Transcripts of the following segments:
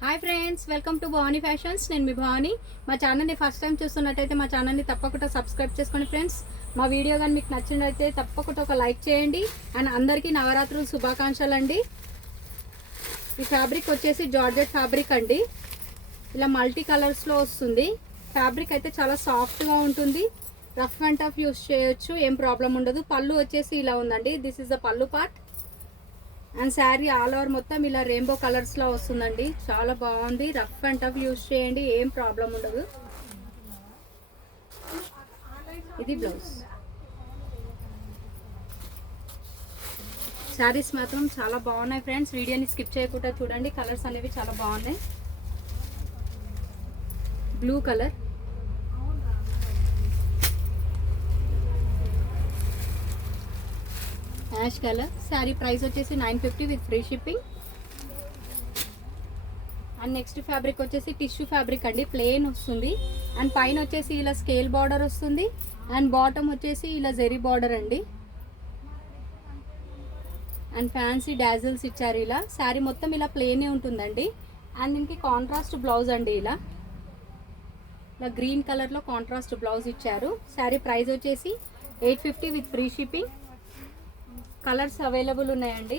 Hi friends, welcome to Bhavani fashions. నేను మీ భవానీ. మా ఛానల్ని ఫస్ట్ టైం చూస్తున్నట్టయితే మా ఛానల్ని తప్పకుండా సబ్స్క్రైబ్ చేసుకోండి ఫ్రెండ్స్. మా వీడియో కానీ మీకు నచ్చినట్టయితే తప్పకుండా ఒక లైక్ చేయండి. అండ్ అందరికీ నవరాత్రుల శుభాకాంక్షలు అండి. ఈ ఫ్యాబ్రిక్ వచ్చేసి జార్జెట్ ఫ్యాబ్రిక్ అండి. ఇలా మల్టీ కలర్స్లో వస్తుంది. ఫ్యాబ్రిక్ అయితే చాలా సాఫ్ట్గా ఉంటుంది. రఫ్ అండ్ టఫ్ యూస్ చేయొచ్చు, ఏం ప్రాబ్లం ఉండదు. పళ్ళు వచ్చేసి ఇలా ఉందండి. దిస్ ఇస్ ద పళ్ళు part. And sari all over మొత్తం ఇలా రెయిన్బో కలర్స్లో వస్తుందండి. చాలా బాగుంది. రఫ్ అండ్ టఫ్ యూస్ చేయండి, ఏం ప్రాబ్లం ఉండదు. ఇది బ్లౌజ్. శారీస్ మాత్రం చాలా బాగున్నాయి ఫ్రెండ్స్. వీడియోని స్కిప్ చేయకుండా చూడండి. కలర్స్ అనేవి చాలా బాగున్నాయి. Blue colour, ash colour. Sari price వచ్చేసి 950 with free shipping. And next fabric వచ్చేసి టిష్యూ ఫ్యాబ్రిక్ అండి. ప్లెయిన్ వస్తుంది. అండ్ పైన వచ్చేసి ఇలా స్కేల్ బార్డర్ వస్తుంది. అండ్ బాటమ్ వచ్చేసి ఇలా జెరీ బార్డర్ అండి. అండ్ ఫ్యాన్సీ డాజిల్స్ ఇచ్చారు. ఇలా శారీ మొత్తం ఇలా ప్లెయినే ఉంటుందండి. అండ్ దీనికి కాంట్రాస్ట్ బ్లౌజ్ అండి. ఇలా గ్రీన్ కలర్లో కాంట్రాస్ట్ బ్లౌజ్ ఇచ్చారు. శారీ ప్రైస్ వచ్చేసి 850 with free shipping. Colours available ఉన్నాయండి.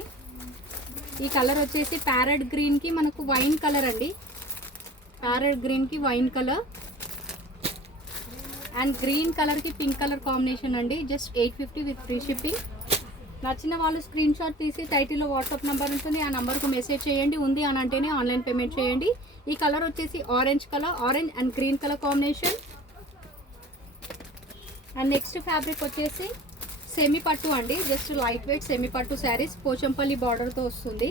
ఈ కలర్ వచ్చేసి ప్యారెట్ గ్రీన్కి మనకు వైన్ కలర్ అండి. ప్యారెట్ గ్రీన్కి వైన్ కలర్ అండ్ గ్రీన్ కలర్కి పింక్ కలర్ కాంబినేషన్ అండి. Just 850 with free shipping. నచ్చిన వాళ్ళు స్క్రీన్ షాట్ తీసి టైటిల్లో వాట్సాప్ నెంబర్ ఉంటుంది. ఆ నెంబర్కు మెసేజ్ చేయండి. ఉంది అని అంటేనే ఆన్లైన్ పేమెంట్ చేయండి. ఈ కలర్ వచ్చేసి orange colour, orange and green colour combination. And next fabric వచ్చేసి సెమీ పట్టు అండి. జస్ట్ లైట్ వెయిట్ సెమీ పట్టు శారీస్. పోచంపల్లి బార్డర్తో వస్తుంది.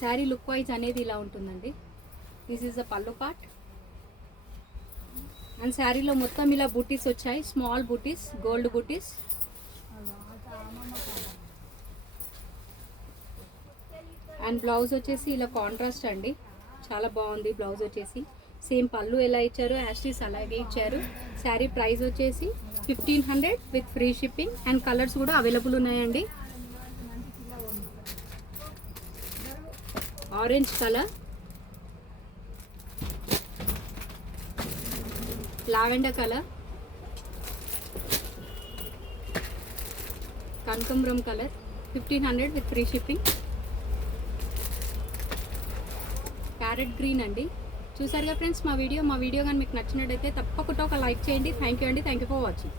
శారీ లుక్ వైజ్ అనేది ఇలా ఉంటుందండి. This is the pallu part. And శారీలో మొత్తం ఇలా బూటీస్ వచ్చాయి. Small butis, gold butis. And blouse వచ్చేసి ఇలా కాంట్రాస్ట్ అండి. చాలా బాగుంది. బ్లౌజ్ వచ్చేసి సేమ్ పళ్ళు ఎలా ఇచ్చారు యాస్టీస్ అలాగే ఇచ్చారు. శారీ ప్రైస్ వచ్చేసి 1500 with free shipping. And colours కూడా అవైలబుల్ ఉన్నాయండి. ఆరెంజ్ కలర్, లావెండర్ కలర్, కనకాంబరం colour. 1500 with free shipping. Parrot green అండి. చూసారుగా ఫ్రెండ్స్ మా వీడియో కానీ మీకు నచ్చినట్టయితే తప్పకుండా ఒక లైక్ చేయండి. థ్యాంక్ యూ అండి. Thank you for watching.